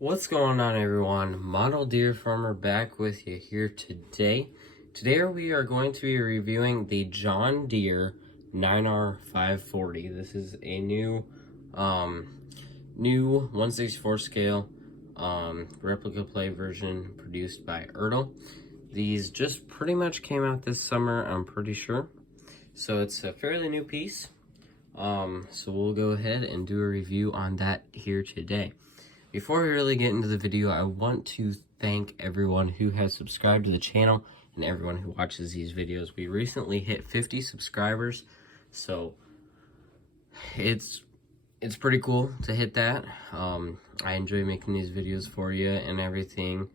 What's going on, everyone? Model Deere Farmer back with you here today. Today we are going to be reviewing the John Deere 9R540. This is a new 1/64 scale replica play version produced by Ertl. These just pretty much came out this summer, I'm pretty sure. So it's a fairly new piece. So we'll go ahead and do a review on that here today. Before we really get into the video, I want to thank everyone who has subscribed to the channel and everyone who watches these videos. We recently hit 50 subscribers, so it's pretty cool to hit that. I enjoy making these videos for you and everything,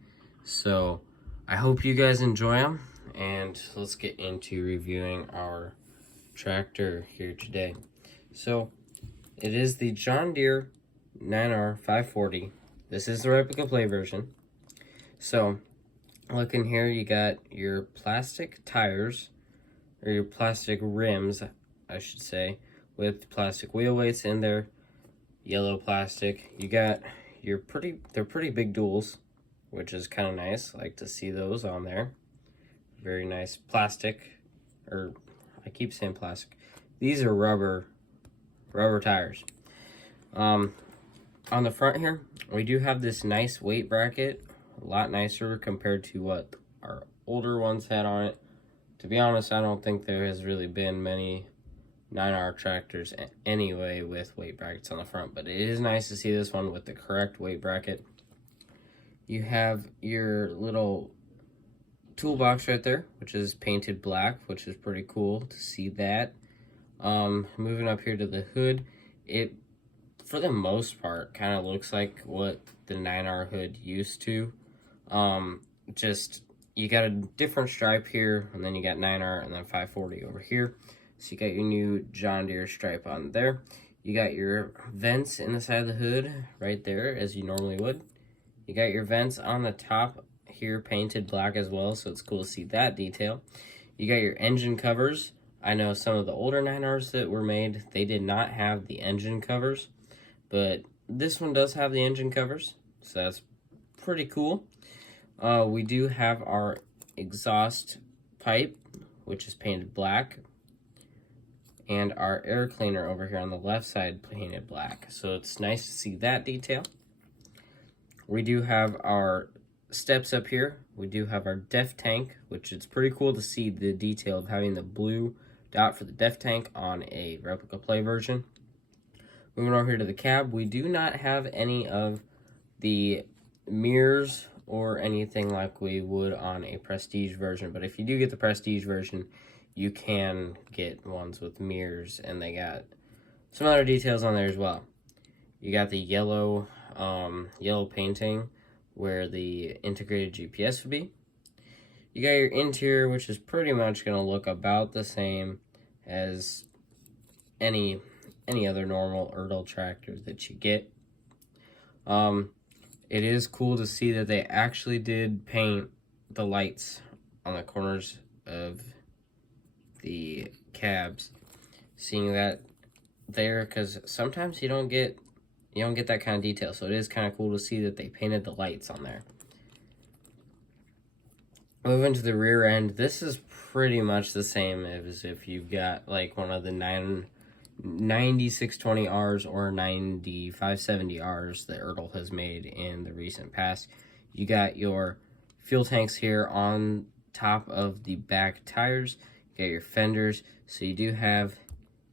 so I hope you guys enjoy them, and let's get into reviewing our tractor here today. So it is the John Deere 9R540. This is the replica play version. So look in here, you got your plastic tires, or your plastic rims I should say, with plastic wheel weights in there, yellow plastic. You got your they're pretty big duals, which is kind of nice. I like to see those on there. Very nice plastic, or I keep saying plastic. These are rubber tires. On the front here, we do have this nice weight bracket, a lot nicer compared to what our older ones had on it. To be honest, I don't think there has really been many 9R tractors anyway with weight brackets on the front, but it is nice to see this one with the correct weight bracket. You have your little toolbox right there, which is painted black, which is pretty cool to see that. Moving up here to the hood, it for the most part kind of looks like what the 9R hood used to. Just you got a different stripe here, and then you got 9R and then 540 over here. So you got your new John Deere stripe on there. You got your vents in the side of the hood right there, as you normally would. You got your vents on the top here painted black as well, so it's cool to see that detail. You got your engine covers. I know some of the older 9Rs that were made, they did not have the engine covers, but this one does have the engine covers, so that's pretty cool. We do have our exhaust pipe, which is painted black, and our air cleaner over here on the left side painted black, so it's nice to see that detail. We do have our steps up here. We do have our def tank, which it's pretty cool to see the detail of having the blue dot for the def tank on a replica play version. Moving over here to the cab, we do not have any of the mirrors or anything like we would on a prestige version, but if you do get the prestige version, you can get ones with mirrors, and they got some other details on there as well. You got the yellow painting where the integrated GPS would be. You got your interior, which is pretty much going to look about the same as any other normal Ertl tractor that you get. It is cool to see that they actually did paint the lights on the corners of the cabs. Seeing that there, because sometimes you don't get that kind of detail, so it is kind of cool to see that they painted the lights on there. Moving to the rear end, this is pretty much the same as if you've got like one of the 9620Rs or 9570Rs that Ertl has made in the recent past. You got your fuel tanks here on top of the back tires. You got your fenders, so you do have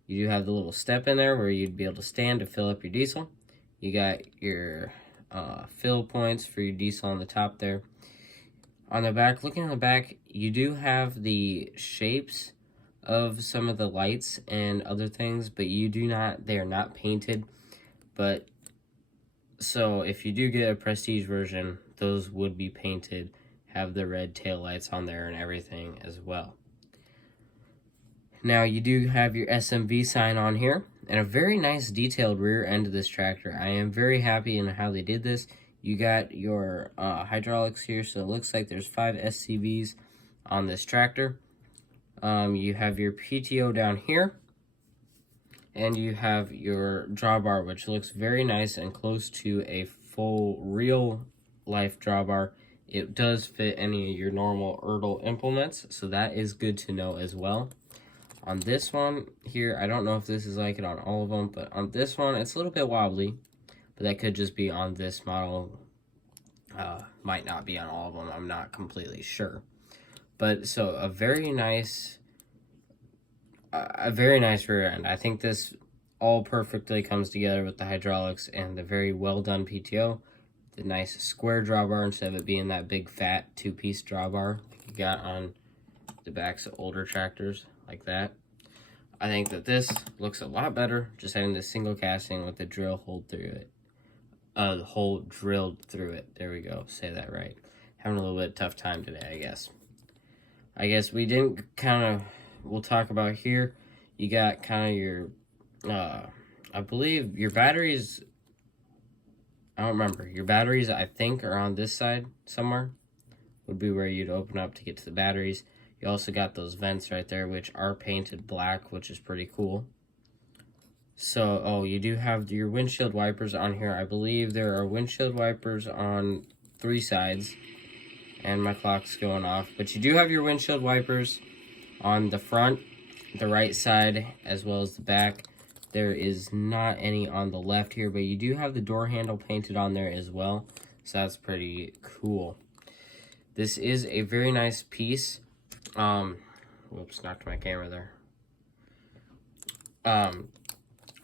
the little step in there where you'd be able to stand to fill up your diesel. You got your fill points for your diesel on the top there. On the back, looking on the back, you do have the shapes of some of the lights and other things, but they are not painted. But so if you do get a prestige version, those would be painted, have the red tail lights on there and everything as well. Now you do have your SMV sign on here, and a very nice detailed rear end of this tractor. I am very happy in how they did this. You got your hydraulics here, so it looks like there's 5 SCVs on this tractor. You have your PTO down here, and you have your drawbar, which looks very nice and close to a full real life drawbar. It does fit any of your normal Ertl implements, so that is good to know as well. On this one here, I don't know if this is like it on all of them, but on this one, it's a little bit wobbly, but that could just be on this model. Might not be on all of them, I'm not completely sure. But so a very nice rear end. I think this all perfectly comes together with the hydraulics and the very well done PTO. The nice square drawbar instead of it being that big fat two-piece drawbar you got on the backs of older tractors like that. I think that this looks a lot better just having this single casting with the drill hole through it. The hole drilled through it. There we go. Say that right. Having a little bit tough time today, I guess. I guess we didn't we'll talk about here. You got kind of your, I believe your batteries, I don't remember. Your batteries, I think, are on this side somewhere. Would be where you'd open up to get to the batteries. You also got those vents right there, which are painted black, which is pretty cool. So, oh, you do have your windshield wipers on here. I believe there are windshield wipers on 3 sides. And my clock's going off. But you do have your windshield wipers on the front, the right side, as well as the back. There is not any on the left here, but you do have the door handle painted on there as well. So that's pretty cool. This is a very nice piece. Whoops, knocked my camera there. I'm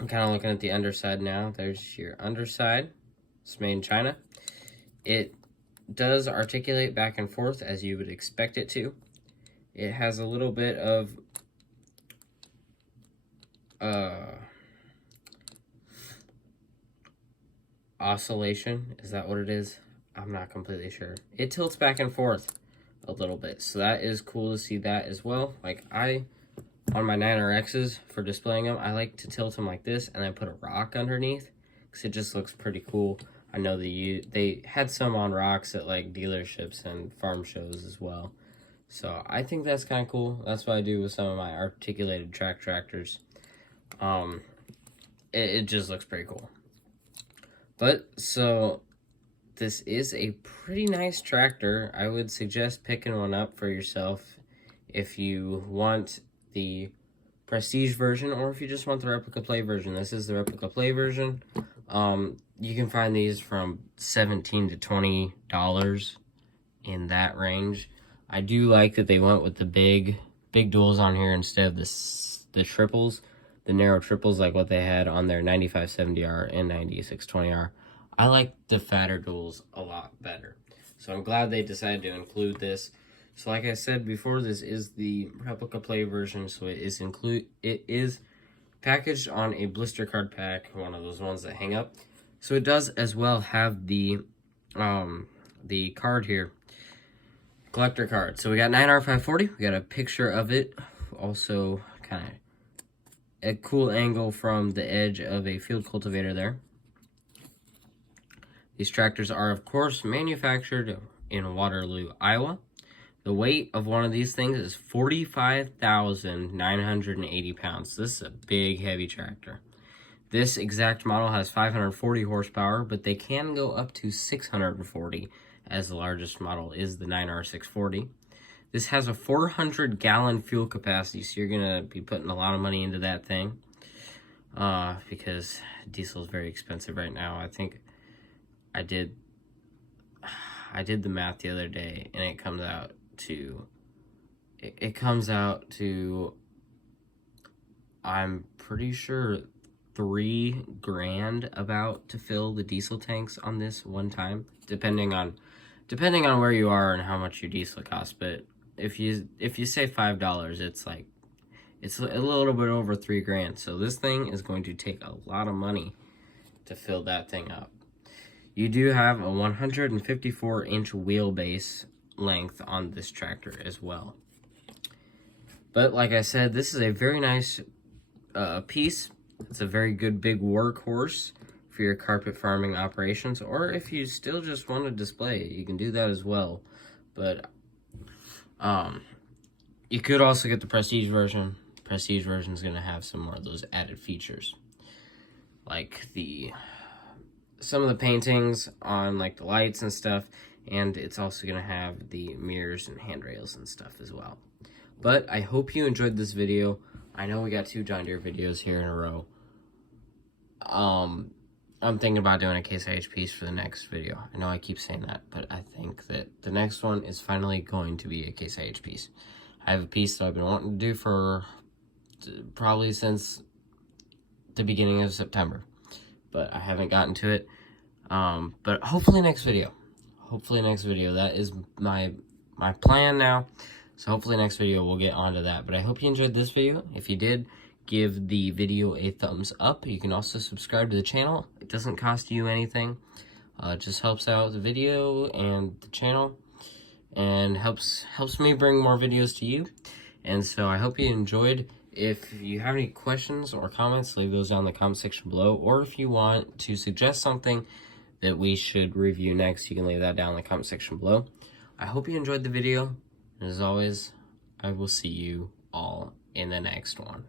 kind of looking at the underside now. There's your underside. It's made in China. It does articulate back and forth as you would expect it to. It has a little bit of oscillation. Is that what it is? I'm not completely sure. It tilts back and forth a little bit, so that is cool to see that as well. Like on my 9RXs for displaying them, I like to tilt them like this and then put a rock underneath because it just looks pretty cool. I know they had some on rocks at like dealerships and farm shows as well. So I think that's kind of cool. That's what I do with some of my articulated tractors. It just looks pretty cool. But so this is a pretty nice tractor. I would suggest picking one up for yourself if you want the Prestige version or if you just want the Replica Play version. This is the Replica Play version. You can find these from $17 to $20 in that range. I do like that they went with the big duals on here instead of the triples, the narrow triples like what they had on their 9570R and 9620R. I like the fatter duals a lot better. So I'm glad they decided to include this. So like I said before, this is the Replica Play version, so it is packaged on a blister card pack, one of those ones that hang up. So it does as well have the card here, collector card. So we got 9R540. We got a picture of it. Also, kind of a cool angle from the edge of a field cultivator there. These tractors are, of course, manufactured in Waterloo, Iowa. The weight of one of these things is 45,980 pounds. This is a big, heavy tractor. This exact model has 540 horsepower, but they can go up to 640, as the largest model is the 9R640. This has a 400-gallon fuel capacity, so you're going to be putting a lot of money into that thing because diesel is very expensive right now. I think I did the math the other day, and it comes out to I'm pretty sure $3,000 about to fill the diesel tanks on this one time, depending on where you are and how much your diesel costs. But if you say $5, it's a little bit over $3,000. So this thing is going to take a lot of money to fill that thing up. You do have a 154-inch wheelbase length on this tractor as well. But like I said, this is a very nice piece. It's a very good big workhorse for your carpet farming operations, or if you still just want to display it, you can do that as well. But you could also get the Prestige version. Prestige version is going to have some more of those added features, like the some of the paintings on like the lights and stuff, and it's also going to have the mirrors and handrails and stuff as well. But I hope you enjoyed this video. I know we got 2 John Deere videos here in a row. I'm thinking about doing a Case IH piece for the next video. I know I keep saying that, but I think that the next one is finally going to be a Case IH piece. I have a piece that I've been wanting to do for probably since the beginning of September, but I haven't gotten to it. But hopefully next video. That is my plan now. So hopefully next video we'll get onto that. But I hope you enjoyed this video. If you did, give the video a thumbs up. You can also subscribe to the channel. It doesn't cost you anything. It just helps out the video and the channel, and helps me bring more videos to you. And so I hope you enjoyed. If you have any questions or comments, leave those down in the comment section below. Or if you want to suggest something that we should review next, you can leave that down in the comment section below. I hope you enjoyed the video. And as always, I will see you all in the next one.